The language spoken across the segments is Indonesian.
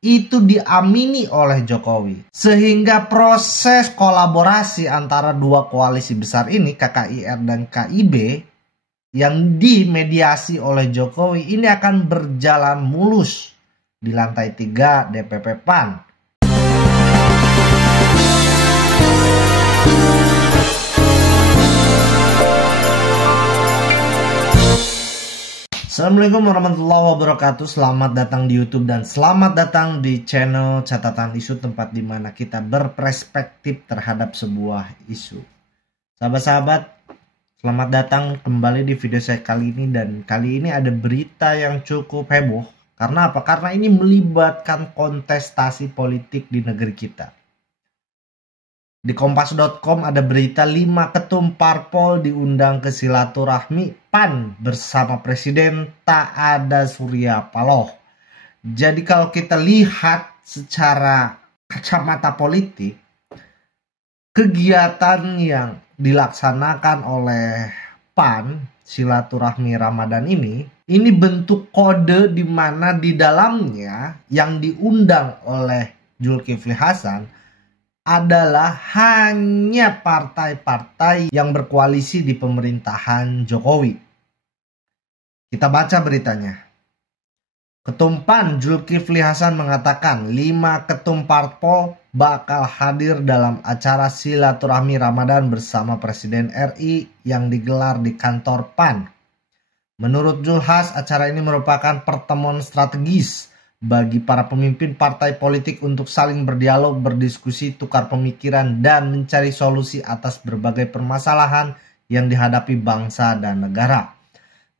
itu diamini oleh Jokowi. Sehingga proses kolaborasi antara dua koalisi besar ini, KKIR dan KIB, yang dimediasi oleh Jokowi ini akan berjalan mulus di lantai 3 DPP PAN. Assalamualaikum warahmatullahi wabarakatuh. Selamat datang di YouTube dan selamat datang di channel Catatan Isu, tempat di mana kita berperspektif terhadap sebuah isu. Sahabat-sahabat, selamat datang kembali di video saya kali ini, dan kali ini ada berita yang cukup heboh. Karena apa? Karena ini melibatkan kontestasi politik di negeri kita. Di kompas.com ada berita 5 ketum parpol diundang ke silaturahmi PAN bersama Presiden, tak ada Surya Paloh. Jadi kalau kita lihat secara kacamata politik, kegiatan yang dilaksanakan oleh PAN silaturahmi Ramadan ini bentuk kode di mana di dalamnya yang diundang oleh Zulkifli Hasan adalah hanya partai-partai yang berkoalisi di pemerintahan Jokowi. Kita baca beritanya. Ketum PAN Zulkifli Hasan mengatakan 5 ketum parpol bakal hadir dalam acara silaturahmi Ramadan bersama Presiden RI yang digelar di kantor PAN. Menurut Zulhas, acara ini merupakan pertemuan strategis bagi para pemimpin partai politik untuk saling berdialog, berdiskusi, tukar pemikiran, dan mencari solusi atas berbagai permasalahan yang dihadapi bangsa dan negara.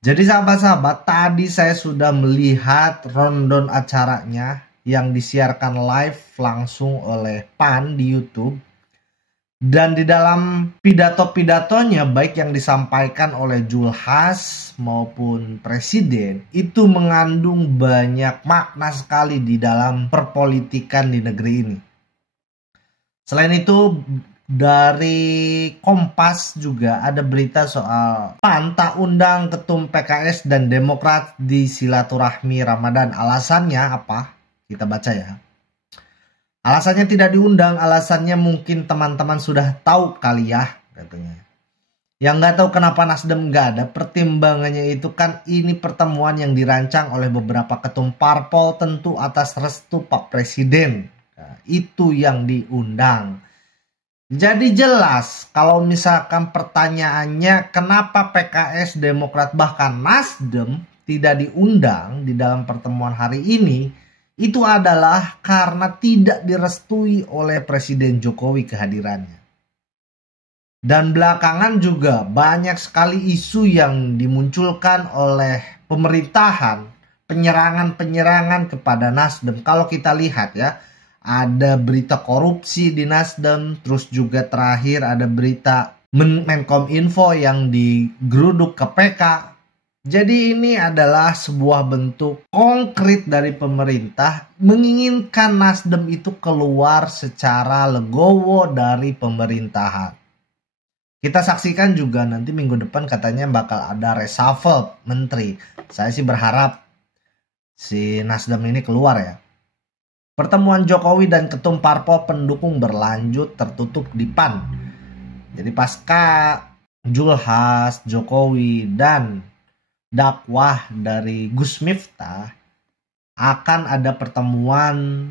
Jadi sahabat-sahabat, tadi saya sudah melihat rundown acaranya yang disiarkan live langsung oleh PAN di YouTube. Dan di dalam pidato-pidatonya, baik yang disampaikan oleh Zulhas maupun Presiden, itu mengandung banyak makna sekali di dalam perpolitikan di negeri ini. Selain itu, dari Kompas juga ada berita soal PAN tak undang ketum PKS dan Demokrat di silaturahmi Ramadan. Alasannya apa? Kita baca ya. Alasannya tidak diundang, alasannya mungkin teman-teman sudah tahu kali ya, katanya. Yang nggak tahu kenapa Nasdem nggak ada, pertimbangannya itu kan ini pertemuan yang dirancang oleh beberapa ketum parpol tentu atas restu Pak Presiden. Nah, itu yang diundang. Jadi jelas kalau misalkan pertanyaannya kenapa PKS, Demokrat, bahkan Nasdem tidak diundang di dalam pertemuan hari ini, itu adalah karena tidak direstui oleh Presiden Jokowi kehadirannya. Dan belakangan juga banyak sekali isu yang dimunculkan oleh pemerintahan, penyerangan-penyerangan kepada Nasdem. Kalau kita lihat ya, ada berita korupsi di Nasdem, terus juga terakhir ada berita Menkominfo yang digeruduk KPK. Jadi ini adalah sebuah bentuk konkret dari pemerintah menginginkan Nasdem itu keluar secara legowo dari pemerintahan. Kita saksikan juga nanti minggu depan katanya bakal ada reshuffle menteri. Saya sih berharap si Nasdem ini keluar ya. Pertemuan Jokowi dan ketum parpol pendukung berlanjut tertutup di PAN. Jadi pasca Zulhas, Jokowi, dan dakwah dari Gus Miftah, akan ada pertemuan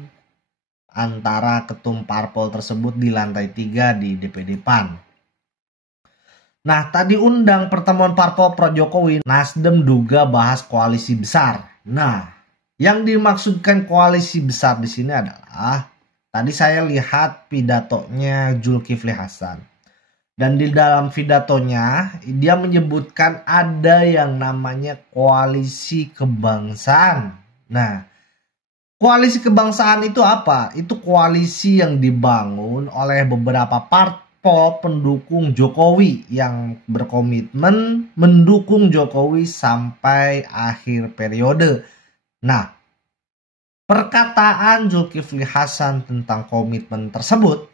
antara ketum parpol tersebut di lantai 3 di DPD PAN. Nah, tadi undang pertemuan parpol pro Jokowi, Nasdem duga bahas koalisi besar. Nah, yang dimaksudkan koalisi besar di sini adalah tadi saya lihat pidatonya Zulkifli Hasan. Dan di dalam pidatonya dia menyebutkan ada yang namanya koalisi kebangsaan. Nah, koalisi kebangsaan itu apa? Itu koalisi yang dibangun oleh beberapa parpol pendukung Jokowi yang berkomitmen mendukung Jokowi sampai akhir periode. Nah, perkataan Zulkifli Hasan tentang komitmen tersebut,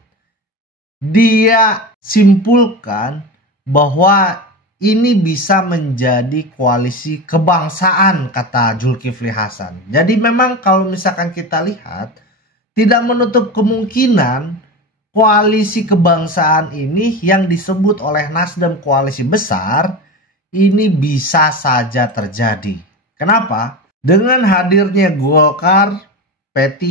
dia simpulkan bahwa ini bisa menjadi koalisi kebangsaan, kata Zulkifli Hasan. Jadi memang kalau misalkan kita lihat, tidak menutup kemungkinan koalisi kebangsaan ini yang disebut oleh Nasdem koalisi besar, ini bisa saja terjadi. Kenapa? Dengan hadirnya Golkar, P3,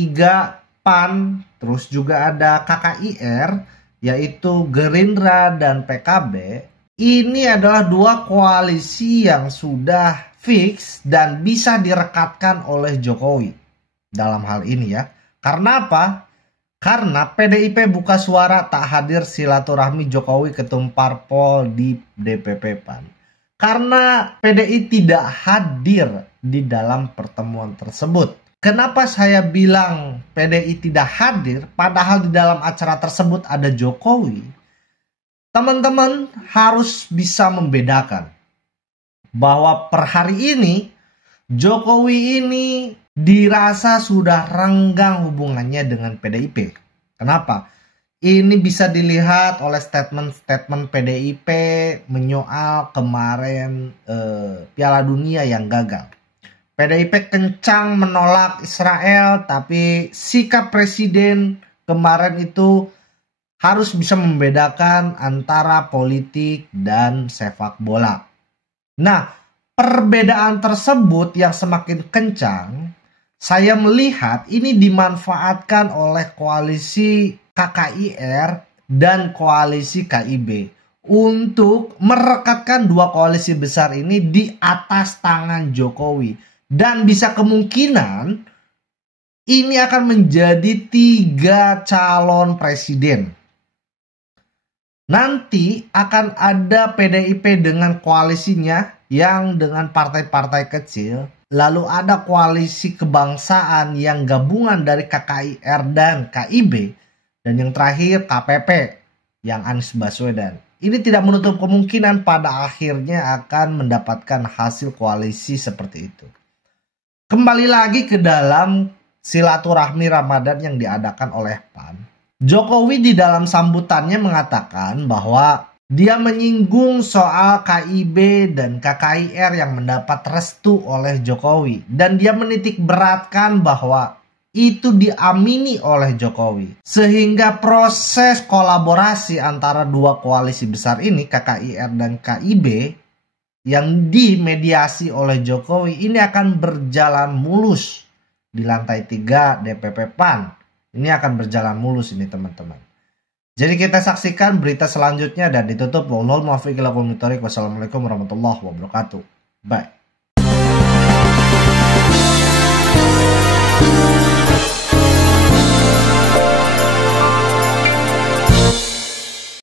PAN, terus juga ada KKIR, yaitu Gerindra dan PKB, ini adalah dua koalisi yang sudah fix dan bisa direkatkan oleh Jokowi dalam hal ini ya. Karena apa? Karena PDIP buka suara tak hadir silaturahmi Jokowi ketum parpol di DPP PAN. Karena PDI tidak hadir di dalam pertemuan tersebut. Kenapa saya bilang PDI tidak hadir padahal di dalam acara tersebut ada Jokowi? Teman-teman harus bisa membedakan bahwa per hari ini Jokowi ini dirasa sudah renggang hubungannya dengan PDIP. Kenapa? Ini bisa dilihat oleh statement-statement PDIP menyoal kemarin Piala Dunia yang gagal. PDIP kencang menolak Israel, tapi sikap presiden kemarin itu harus bisa membedakan antara politik dan sepak bola. Nah, perbedaan tersebut yang semakin kencang, saya melihat ini dimanfaatkan oleh koalisi KKIR dan koalisi KIB untuk merekatkan dua koalisi besar ini di atas tangan Jokowi. Dan bisa kemungkinan ini akan menjadi 3 calon presiden. Nanti akan ada PDIP dengan koalisinya yang dengan partai-partai kecil. Lalu ada koalisi kebangsaan yang gabungan dari KKIR dan KIB. Dan yang terakhir KPP yang Anies Baswedan. Ini tidak menutup kemungkinan pada akhirnya akan mendapatkan hasil koalisi seperti itu. Kembali lagi ke dalam silaturahmi Ramadan yang diadakan oleh PAN. Jokowi di dalam sambutannya mengatakan bahwa dia menyinggung soal KIB dan KKIR yang mendapat restu oleh Jokowi. Dan dia menitik beratkan bahwa itu diamini oleh Jokowi. Sehingga proses kolaborasi antara dua koalisi besar ini, KKIR dan KIB, yang dimediasi oleh Jokowi, ini akan berjalan mulus di lantai 3 DPP PAN. Ini akan berjalan mulus ini teman-teman. Jadi kita saksikan berita selanjutnya dan ditutup. Wassalamualaikum warahmatullahi wabarakatuh. Bye.